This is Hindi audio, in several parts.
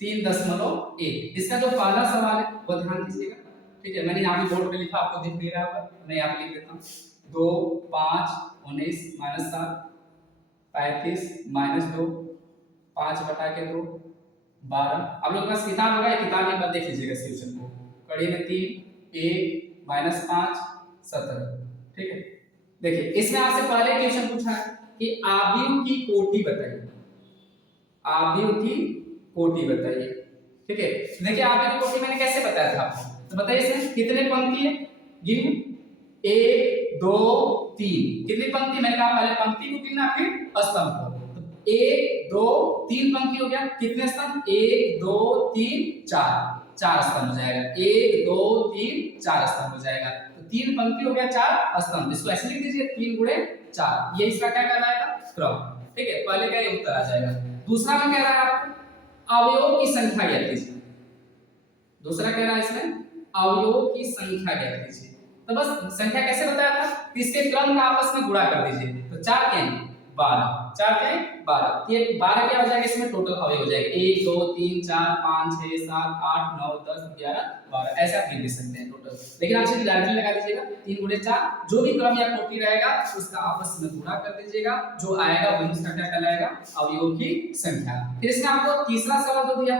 3.1। इसका जो पहला सवाल है वो ध्यान दीजिएगा, ठीक है। मैंने यहाँ पे बोर्ड पे लिखा, आपको दिख नहीं रहा होगा, मैं यहाँ पे लिख देता हूँ। 2 5 19 माइनस 7 35 माइनस 2 5 बटा के 2 12। आप लोगों के पास किताब होगा, किताब में देख लीजिएगा इस क्वेश्चन को। कड़ी में 3 1 माइनस 5 17, ठीक है। देखिए इसमें आपसे पहले क्वेश्चन पूछा है कि आव्यूह की कोटि बताइए, आव्यूह की कोटि बताइए, ठीक है। देखिए आव्यूह की कोटि मैंने कैसे बताया था आपको, तो बताइए सर कितने पंक्ति है, गिन 1 2 3। कितनी पंक्ति, मैंने कहा पहले पंक्ति को गिनना फिर स्तंभ को। 1 2 3 पंक्ति हो गया, कितने स्तंभ, 1 2 3 4, 4 स्तंभ हो जाएगा। 1 2 3 4 स्तंभ हो जाएगा, तो 3 पंक्ति हो गया 4 स्तंभ। इसको ऐसे लिख दीजिए 3 गुणे 4, ये इसका क्या कहलाएगा, क्रम, ठीक है। पहले का ये उत्तर आ जाएगा। दूसरा में कह रहा है आपको अवयवों की संख्या ज्ञात कीजिए, दूसरा कह रहा है इसमें अवयवों की संख्या ज्ञात कीजिए। तो बस संख्या कैसे बताया था, इसके क्रम का आपस में गुणा कर दीजिए, तो 4 के 12, 4 के 12, ये 12 क्या हो जाएगा, इसमें टोटल अवयव हो जाएगा 1 2 3 4 5 6 7 8 9 10 11 12, ऐसे आप गिन सकते हैं टोटल। लेकिन आप सिर्फ डायरेक्टली लगा दीजिएगा 3 गुणे 4, जो भी क्रम या कोटि रहेगा उसका आपस में गुणा कर दीजिएगा, जो आएगा वही उसका क्या कहलाएगा, अवयवों की संख्या। फिर इसमें आपको तीसरा सवाल जो दिया,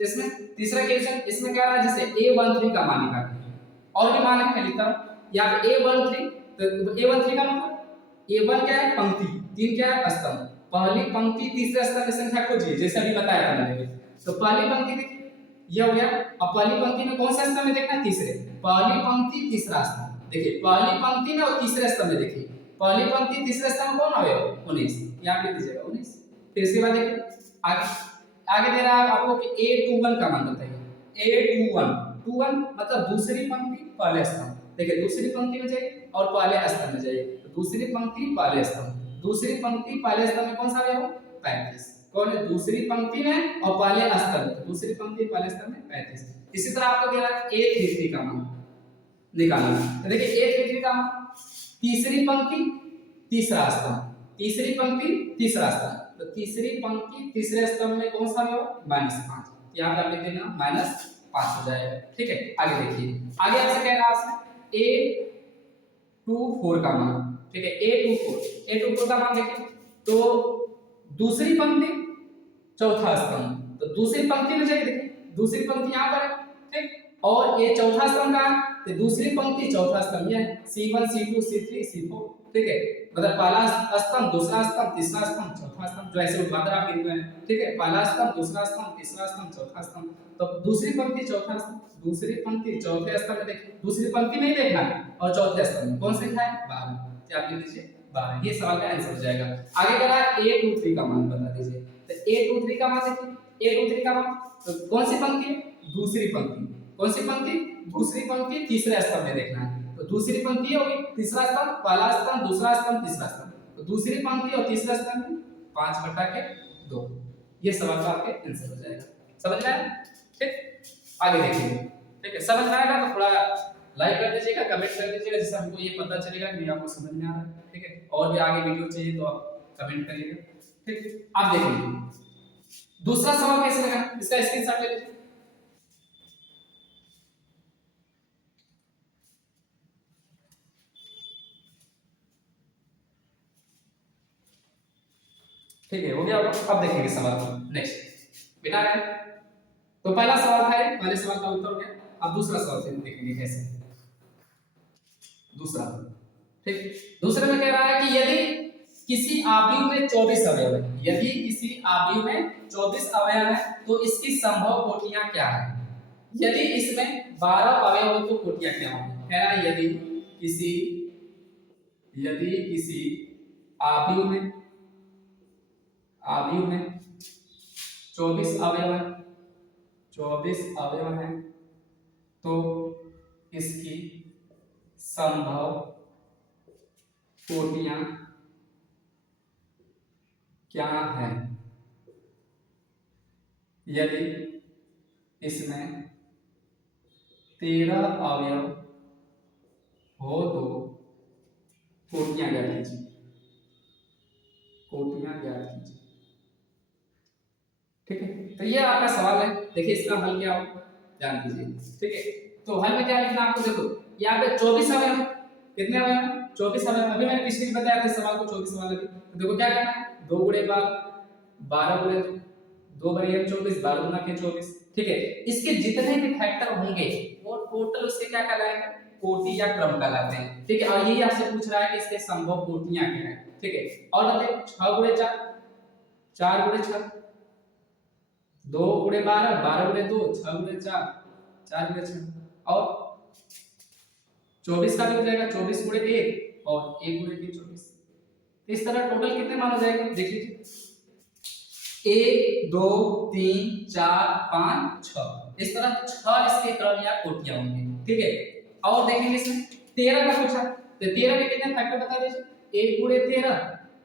इसमें तीसरा क्वेश्चन इसमें क्या रहा है, जैसे a13 का मान निकालिए, और भी मान है लिखता हूं यहाँ पे a13, तो a13 का मतलब a1 क्या है, पंक्ति, 3 क्या है, स्तंभ। पहली पंक्ति तीसरे स्तंभ की संख्या खोजिए, जैसे अभी बताया था मैंने। तो पहली पंक्ति देखिए ये हो गया, अब पहली पंक्ति में कौन सा स्तंभ में देखना है, तीसरे, पहली पंक्ति तीसरा स्तंभ। देखिए पहली पंक्ति में और तीसरे स्तंभ में, देखिए पहली पंक्ति तीसरे स्तंभ कौन है, 19, यहां पे दीजिएगा 19। फिर इसके बाद देखिए आगे आगे दे रहा है आपको कि a21 का मान बताइए, a21 मतलब दूसरी पंक्ति पहले स्तंभ। देखिए दूसरी पंक्ति में जाइए और पहले स्तंभ में जाइए, तो दूसरी पंक्ति पहले स्तंभ, दूसरी पंक्ति पहले स्तंभ में कौन सा है, 35। कौन है, दूसरी पंक्ति में और पहले स्तंभ, तो दूसरी पंक्ति पहले स्तंभ में 35। इसी तरह आपको दे रहा है a33 का मान निकालना, तो देखिए a33 का मान तीसरी पंक्ति तीसरा स्तंभ, तीसरी पंक्ति तीसरा स्तंभ, तो तीसरी पंक्ति तीसरे स्तंभ में कौन सा है, -5, यहां पे आप लिख देना -5 हो जाएगा, ठीक है। आगे देखिए, आगे आपसे कह रहा है a24 का मान, ठीक है। a24 का मान देखिए, तो दूसरी पंक्ति चौथा स्तंभ, तो दूसरी पंक्ति में जाइए, देखिए दूसरी पंक्ति यहां पर है, ठीक, और ये चौथा स्तंभ का है, तो दूसरी पंक्ति चौथा स्तंभ ये है, C1 C2 C3 C4, ठीक है। मतलब पहला स्तंभ दूसरा स्तंभ तीसरा स्तंभ चौथा स्तंभ, जो ऐसे ऊर्ध्वाधर आप गिनते हैं, ठीक है। पहला स्तंभ दूसरा स्तंभ तीसरा स्तंभ चौथा स्तंभ, तो दूसरी पंक्ति चौथा स्तंभ, दूसरी पंक्ति चौथे स्तंभ में देखिए, दूसरी पंक्ति में ही देखना है, और चौथे स्तंभ में कौन सी संख्या है, 12, क्या आप लिख दीजिए 12, ये सवाल का आंसर हो जाएगा। आगे कह रहा है a23 का मान बता दीजिए, तो a23 का मान देखिए, a23 का मान तो कौन सी पंक्ति है, दूसरी पंक्ति, कौन सी पंक्ति, दूसरी पंक्ति तीसरे स्तंभ में देखना है, तो दूसरी पंक्ति होगी तीसरा स्तंभ, पहला स्तंभ दूसरा स्तंभ तीसरा स्तंभ, तो दूसरी पंक्ति और तीसरा स्तंभ में 5 बटा के 2, ये सवाल का आपके आंसर हो जाएगा। समझ में आया, ठीक। आगे देखिए, ठीक है, समझ में आएगा तो थोड़ा लाइक कर दीजिएगा, कमेंट कर दीजिएगा, जिससे हमको ये पता चलेगा कि आपको समझ में आ रहा है, ठीक है। और भी आगे वीडियो चाहिए तो आप कमेंट करिएगा, ठीक। आप देखिए दूसरा सवाल कैसे लगा, इसका स्क्रीनशॉट ले लीजिए। ठीक है, हो गया। अब देखेंगे सवाल नेक्स्ट बेटा है, तो पहला सवाल था, पहले सवाल का उत्तर हो गया। अब दूसरा सवाल से देखेंगे कैसे, दूसरा, ठीक। दूसरे में कह रहा है कि यदि किसी आव्यूह में 24 अवयव है, यदि किसी आव्यूह में 24 अवयव है तो इसकी संभव कोटियां क्या है। यदि इसमें 12 अवयव हो तो कोटियां क्या होंगी, कह रहा है यदि किसी आव्यूह में 24 अवयव है, 24 अवयव है तो इसकी संभव कोटियां क्या है। यदि इसमें 13 अवयव हो तो कोटियां ज्ञात कीजिए, कोटियां ज्ञात कीजिए। ठीक है। तो ये आपका सवाल है, देखिए इसका हल क्या हो जान लीजिए। ठीक है, तो हल में क्या लिखना आपको, देखो यहाँ पे 24 अवयव, कितने अवयव 24 अवयव। अभी मैंने पिछले बताया था सवाल को 24 सवाल अभी, तो देखो क्या करना है, 2 गुणे 12 गुणे 2 बराबर 24, 12 गुना के 24। ठीक है, इसके जितने भी फैक्टर होंगे वो टोटल उसके क्या कहलाएंगे, कोटि या क्रम कहलाते हैं। ठीक है, और यही आपसे पूछ रहा है कि इसके संभव कोटियां क्या है। ठीक है, और बताइए 6 गुणे 4, 4 गुणे 6, 2 गुणे 12, 12 गुणे 2, 6 गुणे 4, 4 गुणे 6, और 24 का भी हो जाएगा 24 गुणे 1 और 1 गुणे 3 24। इस तरह टोटल कितने मान हो जाएंगे, देख लीजिए 1 2 3 4 5 6, इस तरह 6 इसके क्रम या कोटियां होंगी। ठीक है, और देखेंगे इसमें 13 का पूछा, तो 13 के कितने फैक्टर बता दीजिए, 1 गुणे 13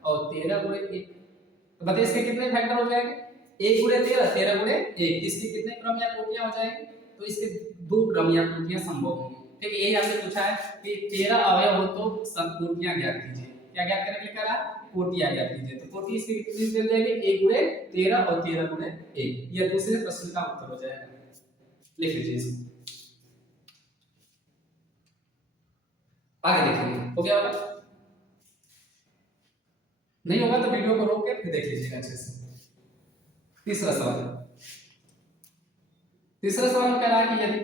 और 13 गुणे 1, तो बताइए इसके कितने फैक्टर हो जाएंगे, 1 गुणे 13, 13 गुणे 1, इसके कितने क्रम या कोटियां हो जाएंगे, तो इसके 2 क्रम या कोटियां संभव होंगी। ठीक है, यही आपसे पूछा है कि 13 अवयव हो तो सब कोटियां ज्ञात कीजिए। क्या ज्ञात करने के लिए कह रहा है, कोटियां ज्ञात कीजिए। तो कोटि इसकी कितनी मिल जाएगी, 1 गुणे 13 और 13 गुणे 1, यह दूसरे प्रश्न का उत्तर हो जाएगा। लिख लीजिए इसको, आगे देखेंगे हो गया होगा, नहीं होगा तो वीडियो को रोक के फिर देख लीजिएगा अच्छे से। तीसरा सवाल, तीसरा सवाल कह रहा है कि यदि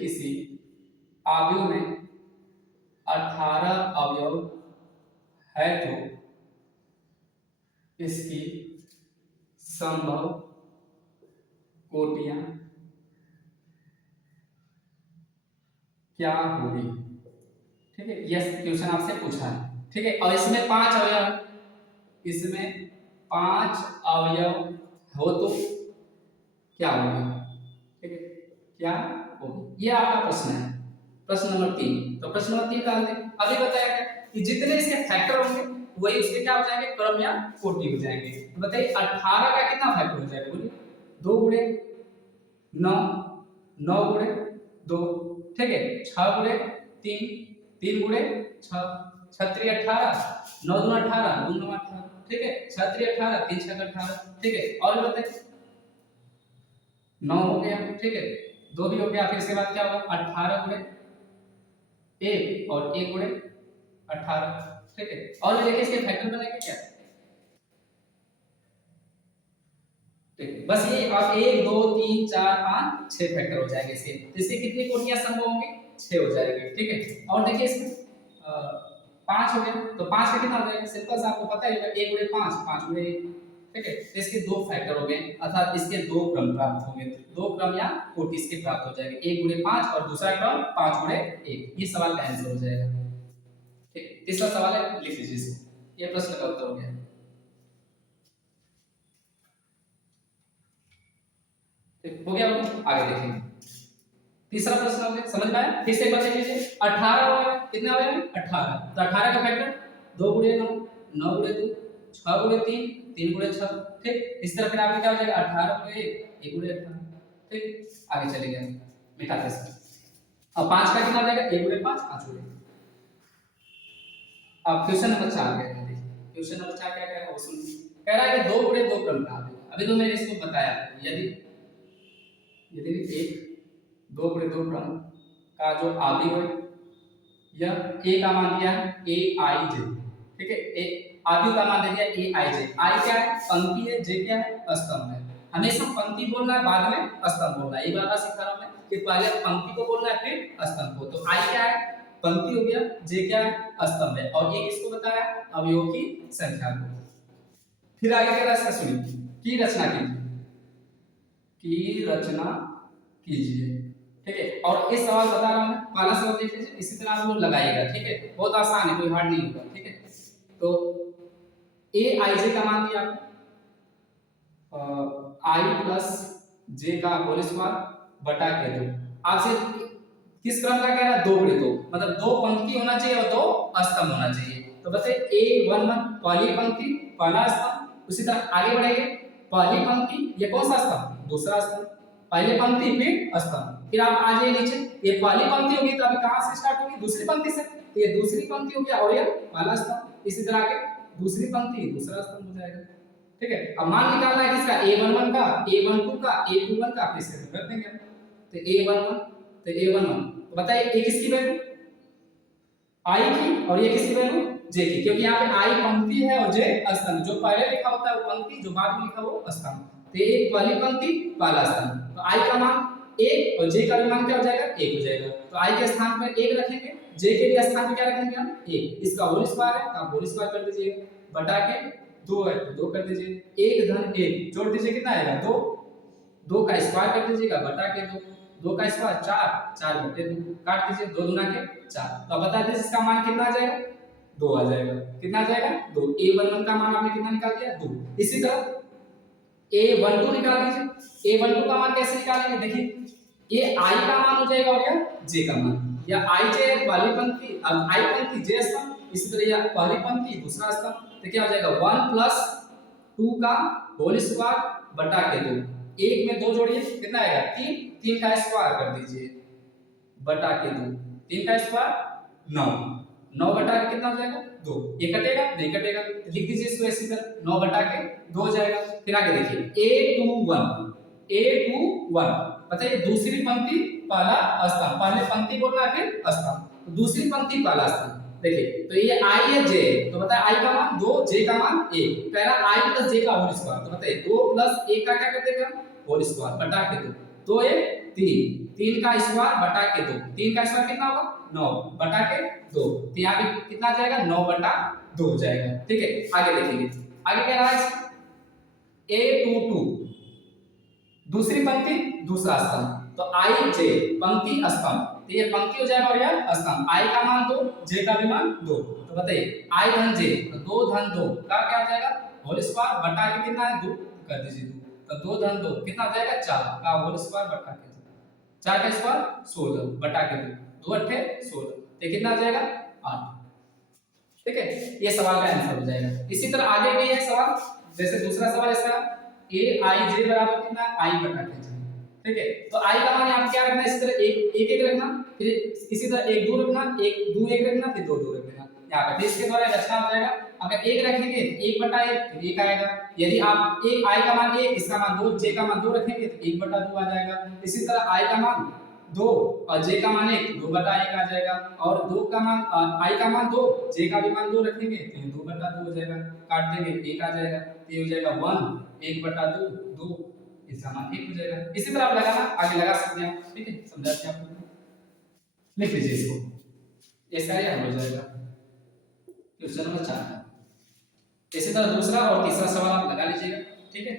किसी आयु में 18 अवयव है तो इसकी संभव कोटियां क्या होगी। ठीक है, यह क्वेश्चन आपसे पूछा है। ठीक है, और इसमें 5 अवयव, इसमें 5 अवयव हो तो क्या होगा। ठीक है, क्या होगी, यह आपका प्रश्न है, प्रश्न नंबर 3। तो प्रश्न नंबर 3 का अभी बताया गया कि जितने इसके फैक्टर होंगे वही उसके क्या हो जाएंगे, क्रम या कोटि हो जाएंगे। तो बताइए 18 का कितना फैक्टर हो जाएगा, बोलिए 2 गुणे 9, 9 गुणे 2, ठीक है 6 गुणे 3, 3 गुणे 6, 6 3 18, 9 दूना 18, 2 9 18, ठीक है 6 3 18, 3 6 18, ठीक है। और बताइए 9 हो गया, ठीक है 2 भी हो गया, फिर इसके बाद क्या होगा 18 गुणे 1 और 1 गुणे 18, ठीक है। और देखिए इसके फैक्टर बनेंगे क्या, ठीक है बस ये आप 1 2 3 4 5 6 फैक्टर हो जाएंगे इसके। तो इसकी कितनी कोटियां संभव होंगी, 6 हो जाएंगे, ठीक है। और देखिए इसमें 5 हो गया, तो 5 का कितना हो जाएगा, सिंपल सा आपको पता ही होगा 1 गुणे 5, 5 गुणे 1, ठीक है। तो इसके 2 फैक्टर हो गए, अर्थात इसके 2 क्रम प्राप्त होंगे, 2 क्रम या कोटि इसके प्राप्त हो जाएंगे, 1 गुणे 5 और दूसरा क्रम 5 गुणे 1, ये सवाल का आंसर हो जाएगा। ठीक, तीसरा सवाल है, लिख लीजिए इसको, ये प्रश्न का उत्तर हो गया। हो गया, आगे देखेंगे। तीसरा प्रश्न हो गया, समझ में आया, फिर से एक बार देख लीजिए 18 हो गया, कितने हो गए 18, तो 18 का फैक्टर 2 गुणे 9, 9 गुणे 2, 6 गुणे 3, 3 गुणे 6, ठीक। इस तरह फिर आपका क्या हो जाएगा 18 गुणे 1, 1 गुणे 18, ठीक। आगे चले गए मिटाते हैं। अब 5 का कितना हो जाएगा 1 गुणे 5, 5 गुणे। अब क्वेश्चन नंबर 4 कह रहे हैं, देखिए क्वेश्चन नंबर 4 क्या कह रहा है वो सुनिए। कह रहा है कि 2 गुणे 2 क्रम का, अभी तो मैंने इसको बताया, यदि एक 2 गुणे 2 क्रम का जो आदि है यह a का मान दिया है a i j, ठीक है, a आदि का मान दे दिया a i j। i क्या है, पंक्ति है, j क्या है, स्तंभ है। हमेशा पंक्ति बोलना है, बाद में स्तंभ बोलना है, ये बात सिखा रहा हूं मैं कि पहले पंक्ति को बोलना है फिर स्तंभ को। तो i क्या है, पंक्ति हो गया, j क्या है, स्तंभ है, और ये किसको बताया है, अवयवों की संख्या को। फिर आगे क्या रास्ता सुनिए, की रचना कीजिए, ठीक है। और इस सवाल बता रहा हूं मैं, पहला सवाल देख लीजिए, इसी तरह आप लोग लगाइएगा, ठीक है, बहुत आसान है, कोई हार्ड नहीं होगा, ठीक है। तो a i j का मान दिया आपको i प्लस j का होल स्क्वायर बटा के 2, आपसे किस क्रम का कह रहा है, 2 गुणे 2, मतलब 2 पंक्ति होना चाहिए और 2 स्तंभ होना चाहिए। तो बताइए a11 पहली पंक्ति पहला स्तंभ, उसी तरह आगे बढ़ेंगे, पहली पंक्ति ये कौन सा स्तंभ, दूसरा स्तंभ, पहले पंक्ति फिर स्तंभ, फिर आप आ जाइए नीचे, ये पहली पंक्ति होगी तो अभी कहां से स्टार्ट होगी, दूसरी पंक्ति से, तो ये दूसरी पंक्ति हो गया और ये पहला स्तंभ, इसी तरह आगे दूसरी पंक्ति दूसरा स्तंभ हो जाएगा। ठीक है, अब मान निकालना है किसका, a11 का, a12 का, a21 का, फिर से कर देंगे हम। तो a11 तो a11 तो बताइए ये किसकी वैल्यू, i की, और ये किसकी वैल्यू, j की, क्योंकि यहाँ पे i पंक्ति है और j स्तंभ, जो पहले लिखा होता है वो पंक्ति, जो बाद में लिखा वो स्तंभ। तो ये पहली पंक्ति पहला स्तंभ, तो i का मान 1 और j का भी मान क्या हो जाएगा, 1 हो जाएगा। तो i के स्थान पर 1 रखेंगे, j के भी स्थान पर क्या रखेंगे हम, 1। इसका होल स्क्वायर है तो आप होल स्क्वायर कर दीजिए, बटा के 2 है तो 2 कर दीजिए, 1 धन 1 जोड़ दीजिए, कितना आएगा 2, 2 का स्क्वायर कर दीजिएगा, बटा के 2, 2 का स्क्वायर 4, 4 बटे 2, काट दीजिए, 2 दूना के 4। तो अब बता दीजिए इसका मान कितना आ जाएगा, 2 आ जाएगा। कितना आ जाएगा, 2। a11 का मान आपने कितना निकाल दिया, 2। इसी तरह a12 निकाल दीजिए, a12 का मान कैसे निकालेंगे, देखिए ये i का मान हो जाएगा और यह j का मान, या ij पहली पंक्ति, अब i पंक्ति j स्तंभ, इसी तरह यह पहली पंक्ति दूसरा स्तंभ, तो क्या हो जाएगा 1 प्लस 2 का होल स्क्वायर बटा के 2, 1 में 2 जोड़िए कितना आएगा 3, 3 का स्क्वायर कर दीजिए बटा के 2, 3 का स्क्वायर 9, 9 बटा के कितना हो जाएगा 2, ये कटेगा नहीं कटेगा, तो लिख दीजिए इसको इसी तरह 9 बटा के 2 हो जाएगा। फिर आगे देखिए a21 बताइए दूसरी पंक्ति पहला स्तंभ, पहले पंक्ति बोलना है फिर स्तंभ, तो दूसरी पंक्ति पहला स्तंभ। देखिए तो ये i है j, तो बताए i का मान 2, j का मान 1, कह रहा i प्लस j का होल स्क्वायर, तो बताइए 2 प्लस 1 का क्या कर देंगे हम, होल स्क्वायर बटा के 2, 2 1 3, 3 का स्क्वायर बटा के 2, 3 का स्क्वायर कितना होगा 9 बटा के 2, तो यहाँ पे कितना आ जाएगा 9 बटा 2 हो जाएगा। ठीक है, आगे देखेंगे, आगे क्या रहा है a22 दूसरी पंक्ति दूसरा स्तंभ, तो i j पंक्ति स्तंभ, तो ये पंक्ति हो जाएगा और यह स्तंभ, i का मान 2, j का भी मान 2, तो बताइए i धन j, तो 2 धन 2 का क्या हो जाएगा होल स्क्वायर बटा के कितना है 2 कर दीजिए 2, तो 2 धन 2 कितना हो जाएगा 4 का होल स्क्वायर बटा के 4 का स्क्वायर 16 बटा के 2, 2 अट्ठे 16, तो कितना आ जाएगा 8। ठीक है, ये सवाल का आंसर हो जाएगा। इसी तरह आगे भी है सवाल, जैसे दूसरा सवाल इसका a i j बराबर कितना i बटा के j। ठीक है, तो i का मान यहाँ क्या रखना है, इस तरह 1 1 रखना, फिर इसी तरह 1 2 रखना, 1 2 1 रखना, फिर 2 2 रख देना यहाँ पे, फिर इसके द्वारा रचना हो जाएगा। अगर 1 रखेंगे 1 बटा 1 फिर 1 आएगा, यदि आप एक i का मान 1 इसका मान 2 j का मान 2 रखेंगे तो 1 बटा 2 आ जाएगा। इसी तरह i का मान 2 और j का मान 1 2 बटा 1 आ जाएगा, और 2 का मान i का मान 2 j का भी मान 2 रखेंगे तो ये 2 बटा 2 हो जाएगा, काट देंगे 1 आ जाएगा, तो ये हो जाएगा 1 1 बटा 2 2, इसका मान 1 हो जाएगा। इसी तरह आप लगाना आगे लगा सकते हैं, ठीक है, समझाते हैं आपको, लिख लीजिए इसको, ये सारे हल हो जाएगा क्वेश्चन नंबर 4 का। इसी तरह दूसरा और तीसरा सवाल आप लगा लीजिएगा। ठीक है।